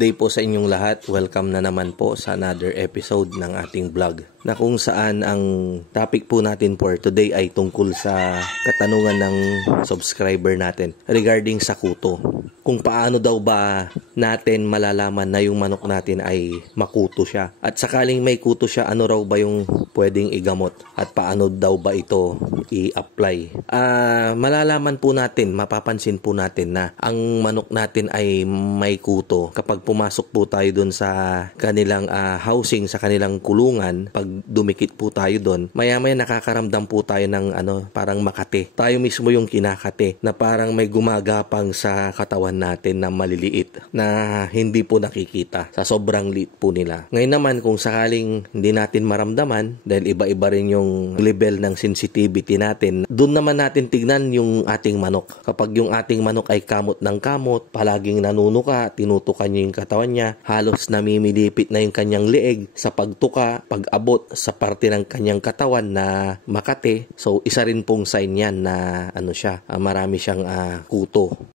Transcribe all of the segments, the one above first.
day po sa inyong lahat. Welcome na naman po sa another episode ng ating vlog, na kung saan ang topic po natin for today ay tungkol sa katanungan ng subscriber natin regarding sa kuto. Kung paano daw ba natin malalaman na yung manok natin ay makuto siya. At sakaling may kuto siya, ano raw ba yung pwedeng igamot? At paano daw ba ito i-apply? Malalaman po natin, mapapansin po natin na ang manok natin ay may kuto kapag pumasok po tayo dun sa kanilang housing, sa kanilang kulungan. Pag dumikit po tayo dun, maya-maya nakakaramdam po tayo ng parang makate. Tayo mismo yung kinakate, na parang may gumagapang sa katawan natin na maliliit na hindi po nakikita sa sobrang liit po nila. Ngayon naman, kung sakaling hindi natin maramdaman dahil iba-iba rin yung level ng sensitivity natin, doon naman natin tignan yung ating manok. Kapag yung ating manok ay kamot ng kamot, palaging nanunuka, tinutukan niya yung katawan niya, halos namimilipit na yung kanyang leeg sa pagtuka, pag-abot sa parte ng kanyang katawan na makate, so isa rin pong sign yan na marami siyang kuto.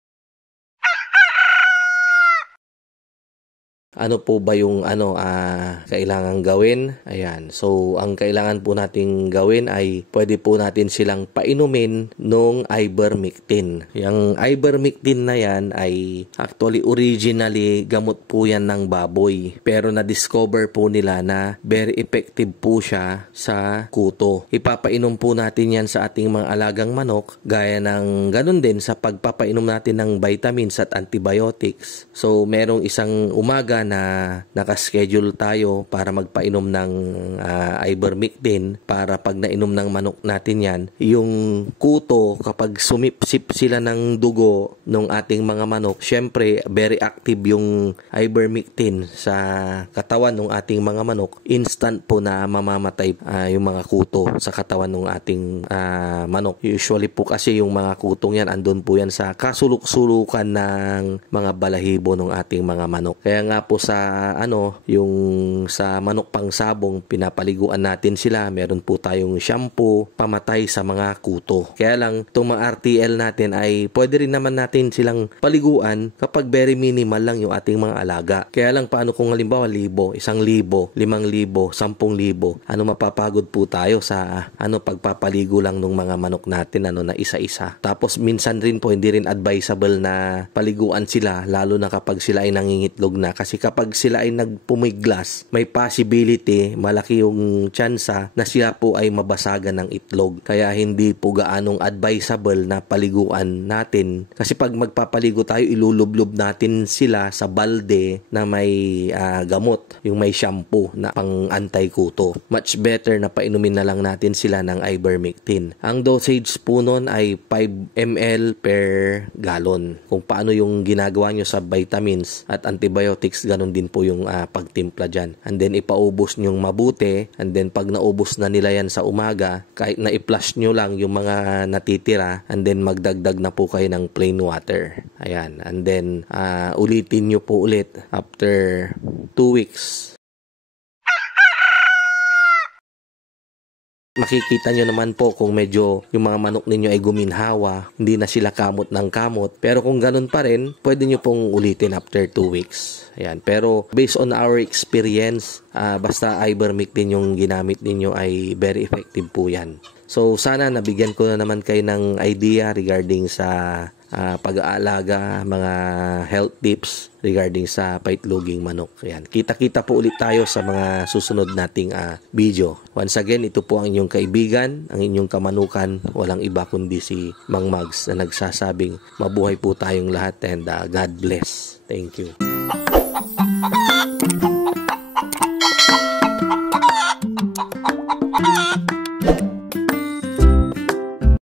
Ano po ba yung kailangan gawin? Ayan. So, ang kailangan po nating gawin ay pwede po natin silang painumin nung ivermectin. Yung ivermectin na yan ay actually originally gamot po yan ng baboy. Pero na-discover po nila na very effective po siya sa kuto. Ipapainom po natin yan sa ating mga alagang manok, gaya ng ganun din sa pagpapainom natin ng vitamins at antibiotics. So, merong isang umaga na nakaschedule tayo para magpainom ng ivermectin, para pag nainom ng manok natin yan, yung kuto, kapag sumipsip sila ng dugo ng ating mga manok, syempre very active yung ivermectin sa katawan ng ating mga manok, instant po na mamamatay yung mga kuto sa katawan ng ating manok. Usually po kasi yung mga kutong yan, andun po yan sa kasuluk-sulukan ng mga balahibo ng ating mga manok. Kaya nga po sa yung sa manok pang sabong, pinapaliguan natin sila. Meron po tayong shampoo pamatay sa mga kuto. Kaya lang itong mga RTL natin ay pwede rin naman natin silang paliguan kapag very minimal lang yung ating mga alaga. Kaya lang paano kung halimbawa 1,000, 1,000, 5,000, 10,000, mapapagod po tayo sa pagpapaligo lang ng mga manok natin na isa-isa. Tapos minsan rin po hindi rin advisable na paliguan sila, lalo na kapag sila ay nangingitlog na, kasi kapag sila ay nagpumiglas, may possibility, malaki yung tsansa na sila po ay mabasagan ng itlog. Kaya hindi po gaanong advisable na paliguan natin. Kasi pag magpapaligo tayo, ilulublob natin sila sa balde na may gamot, yung may shampoo na pang anti-kuto. Much better na painumin na lang natin sila ng ivermectin. Ang dosage po nun ay 5 ml per gallon. Kung paano yung ginagawa nyo sa vitamins at antibiotics, ganun din po yung pagtimpla dyan. And then ipaubos nyong mabuti, and then pag naubos na nila yan sa umaga, kahit na i-flush nyo lang yung mga natitira, and then magdagdag na po kayo ng plain water. Ayan. And then ulitin nyo po ulit after 2 weeks. Makikita nyo naman po kung medyo yung mga manok ninyo ay guminhawa, hindi na sila kamot ng kamot. Pero kung ganun pa rin, pwede nyo pong ulitin after 2 weeks. Ayan. Pero based on our experience, basta ivermectin yung ginamit ninyo ay very effective po yan. So sana nabigyan ko na naman kayo ng idea regarding sa pag-aalaga, mga health tips regarding sa paitloging manok. Ayan. Kita-kita po ulit tayo sa mga susunod nating video. Once again, ito po ang inyong kaibigan, ang inyong kamanukan, walang iba kundi si Mang Mags, na nagsasabing mabuhay po tayong lahat, and God bless. Thank you.